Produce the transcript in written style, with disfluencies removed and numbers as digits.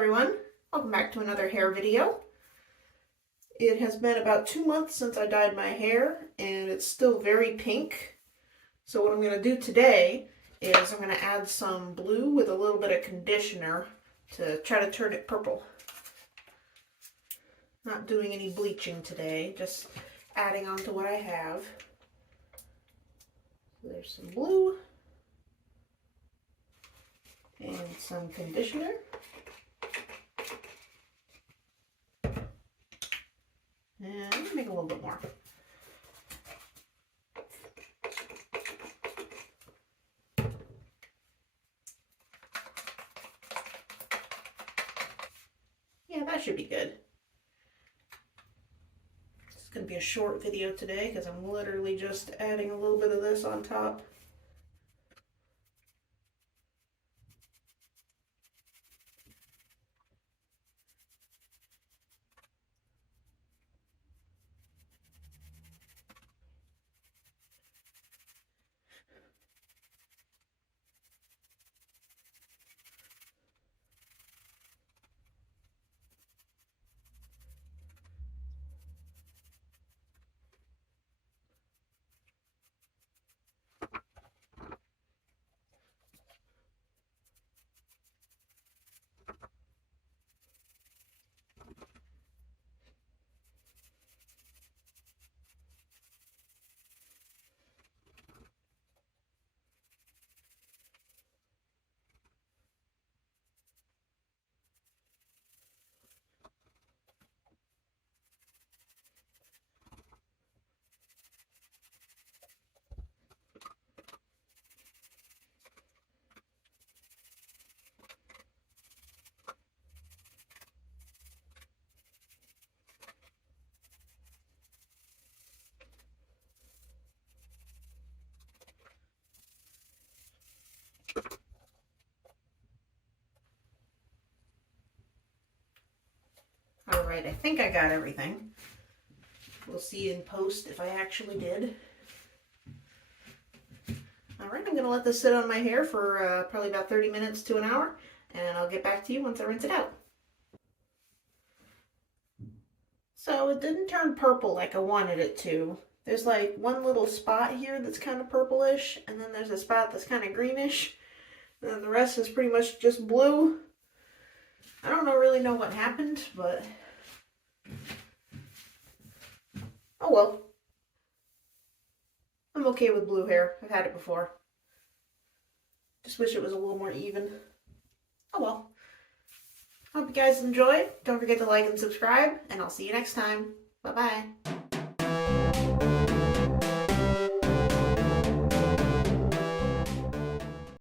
everyone, welcome back to another hair video. It has been about 2 months since I dyed my hair and it's still very pink. So what I'm going to do today is I'm going to add some blue with a little bit of conditioner to try to turn it purple. Not doing any bleaching today, just adding on to what I have. So there's some blue and some conditioner. And I'm gonna make a little bit more. Yeah, that should be good. It's gonna be a short video today because I'm literally just adding a little bit of this on top. Alright, I think I got everything. We'll see in post if I actually did. Alright, I'm going to let this sit on my hair for probably about 30 minutes to an hour, and I'll get back to you once I rinse it out. So it didn't turn purple like I wanted it to. There's like one little spot here that's kind of purplish, and then there's a spot that's kind of greenish, and then the rest is pretty much just blue. I don't really know what happened, but oh well. I'm okay with blue hair. I've had it before. Just wish it was a little more even. Oh well. Hope you guys enjoyed. Don't forget to like and subscribe, and I'll see you next time. Bye-bye.